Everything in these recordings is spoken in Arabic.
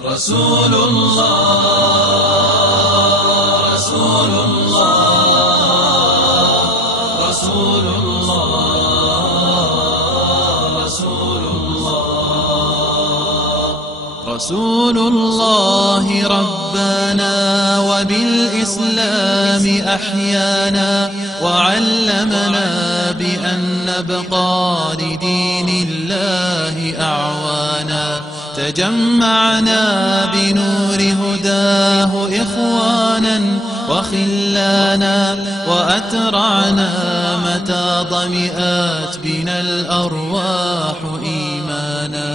رسول الله رسول الله رسول الله رسول الله رسول الله ربنا وبالإسلام أحيانا وعلمنا بأن نبقى لدين الله أعوانا تجمعنا بنور هداه إخوانا وخلانا وأترعنا متى ضمئات بنا الأرواح إيمانا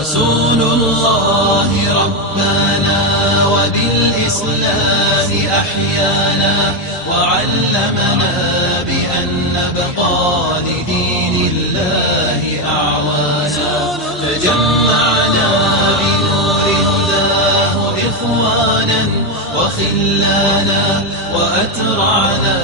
رسول الله ربنا وبالإسلام أحيانا وعلمنا بأن نبقى لدين الله أعوانا تجمعنا بنور هداه إخوانا وخلانا وأترعنا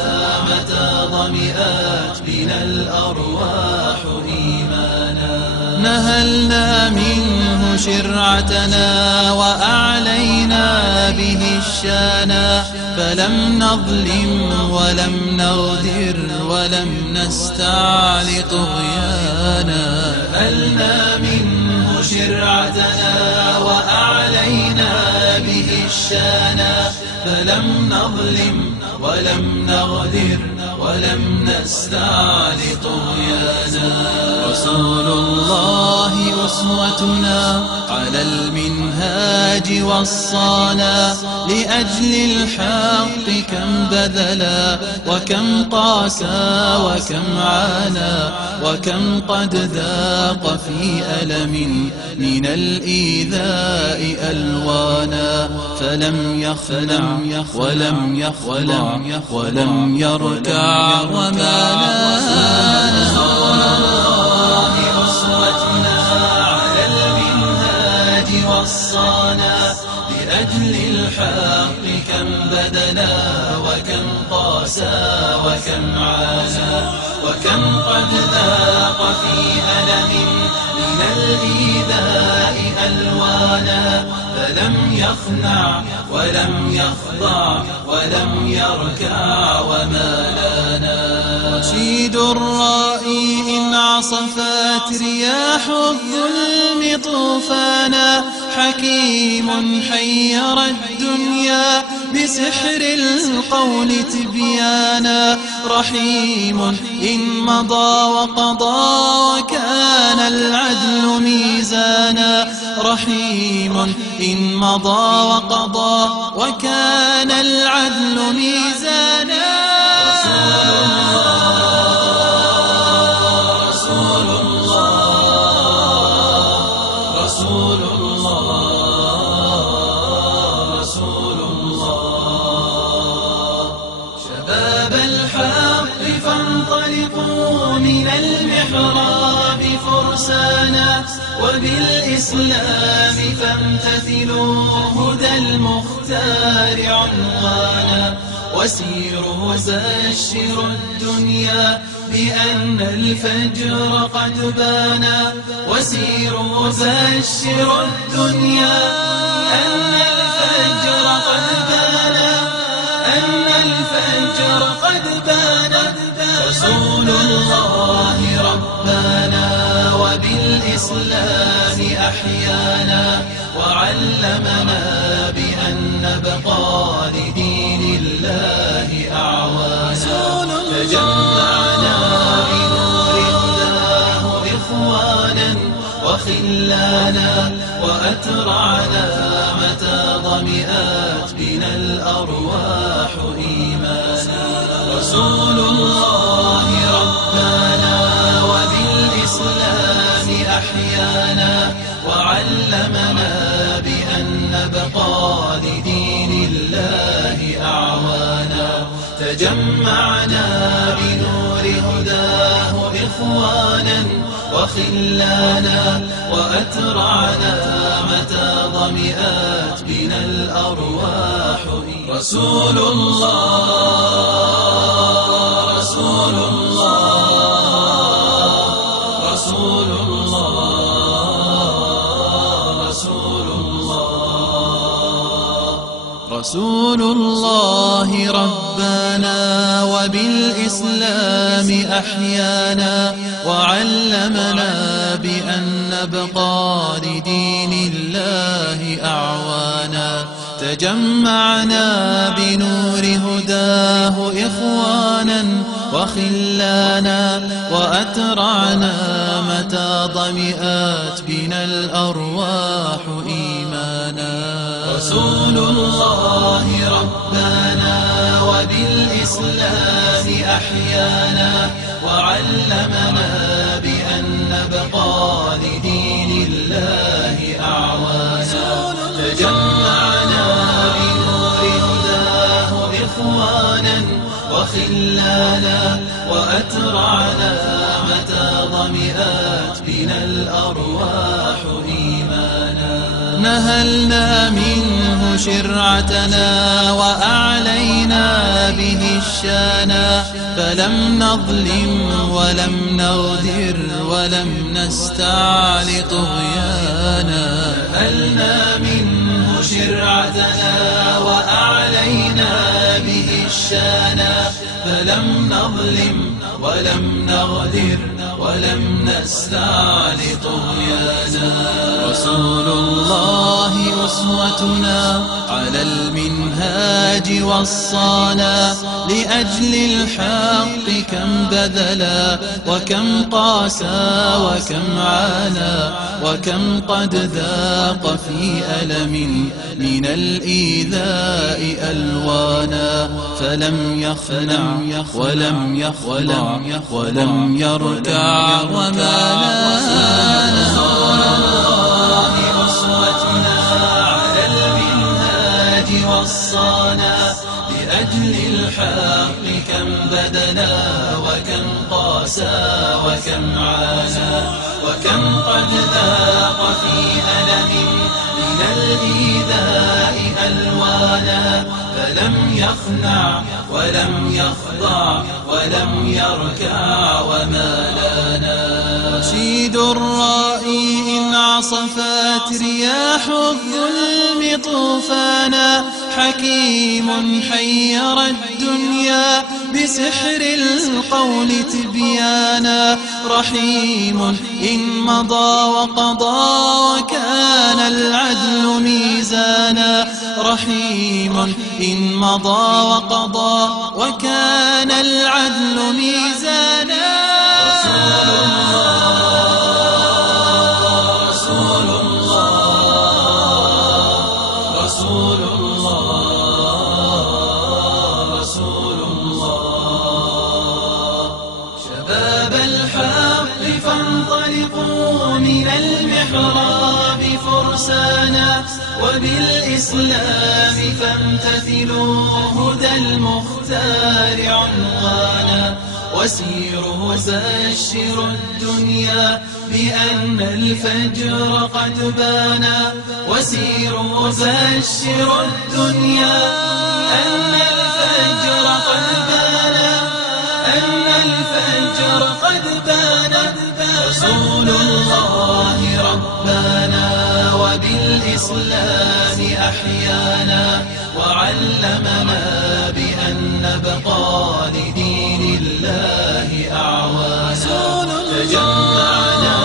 متى ضمئات بنا الأرواح إيمانا نهلنا منه شرعتنا وأعلينا به الشانا فلم نظلم ولم نغدر ولم نستعل طغيانا نهلنا منه شرعتنا وأعلينا به الشانا فلم نظلم ولم نغدر ولم نستعل طغيانا رسول الله أسوتنا على المنهاج وصانا لأجل الحق كم بذلا وكم قاسى وكم عانى وكم قد ذاق في ألم من الإيذاء ألوانا فلم يخنع ولم يخضع ولم يركع وما نال رسول الله أسوتنا على المنهاج وصانا لأجل الحق كم بذلا وكم قاسى وكم عانى وكم قد ذاق في ألم من الإيذاء ألوانا فلم يخنع ولم يخضع ولم يركع وما لانا رشيد الرائي إن عصفت رياح الظلم طوفانا حكيم حير الدنيا بسحر القول تبيانا رحيم إن مضى وقضى وكان العدل ميزانا رحيم إن مضى وقضى وكان العدل ميزانا رسول الله رسول الله رسول الله شباب الحق فانطلقوا من المحراب فرسانا وبالإسلام فامتثلوا هدى المختار عنوانا وسيروا بشروا الدنيا بأن الفجر قد بانا وسيروا بشروا الدنيا أن الفجر قد بانا أن الفجر قد بانا رسول الله ربنا وبالإسلام أحيانا وعلمنا بأن نبقى لدين الله أعوانا تجمعنا بنور هداه إخوانا وخلانا وأترعنا متى ضمئات بنا الأرواح إيمانا رسول الله ربنا وبالإسلام أحيانا وعلمنا بأن نبقى لدين الله أعوانا تجمعنا بنور هداه إخوانا وخلانا وأترعنا متى ضمئات بنا الأرواح رسول الله رسول الله رسول الله رسول الله رسول الله ربنا وبالإسلام أحيانا وعلمنا بأن نبقى لدين الله أعوانا تجمعنا بنور هداه إخوانا وخلانا وأترعنا متى ضمئات بنا الأرواح إيمانا رسول الله ربنا وبالإسلام أحيانا وعلمنا بأن نبقى لدين الله أعوانا تجمعنا بنور هداه إخوانا وخلانا وأترعنا متى ضمئات بنا الأرواح إيمانا نهلنا منه شرعتنا وأعلينا به الشانا فلم نظلم ولم نغدر ولم نستعل طغيانا نهلنا منه شرعتنا وأعلينا به الشانا فلم نظلم ولم نغدر ولم نستعل طغيانا رسول الله أسوتنا على المنهاج وصانا لأجل الحق كم بذلا وكم قاسى وكم عانى وكم قد ذاق في ألم من الإيذاء ألوانا فلم يخنع ولم يخضع ولم يركع وما نال وصانا لأجل الحق كم بذلا وكم قاسى وكم عانى وكم قد ذاق في ألم من الإيذاء ألوانا فلم يخنع ولم يخضع ولم يركع وما لانا رشيد الرائي إن عصفت رياح الظلم طوفانا حكيم حير الدنيا بسحر القول تبيانا رحيم إن مضى وقضى وكان العدل ميزانا رحيم إن مضى وقضى وكان العدل ميزانا رسول الله رسول الله رسول الله شباب الحق فانطلقوا من المحراب فرسانا وبالإسلام فامتثلوا هدى المختار عنوانا وسيروا بشروا الدنيا بأن الفجر قد بانا وسيروا بشروا الدنيا أن الفجر قد بانا أن الفجر قد بانا رسول الله ربنا وبالإسلام أحيانا وعلمنا بأن نبقى لدين الله أعوانا تجمعنا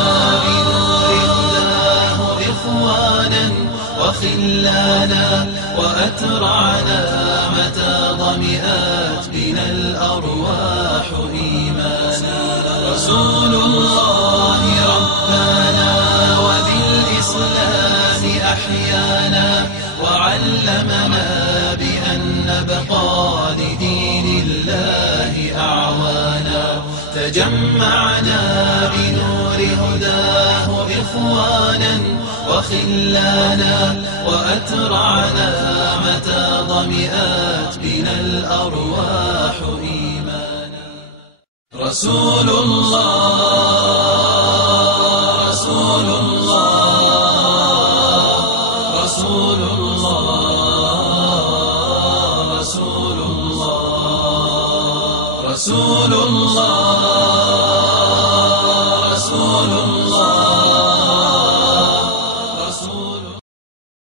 بنور هداه إخوانا وخلانا وأترعنا متى ضمئات بنا الأرواح إيمانا رسول الله ربنا وبالإسلام أحيانا وعلمنا بأن نبقى لدين الله أعوانا تجمعنا بنور هداه إخوانا وخلانا وأترعنا متى ضمئات بنا الأرواح إيمانا رسول الله رسول الله رسول الله رسول الله رسول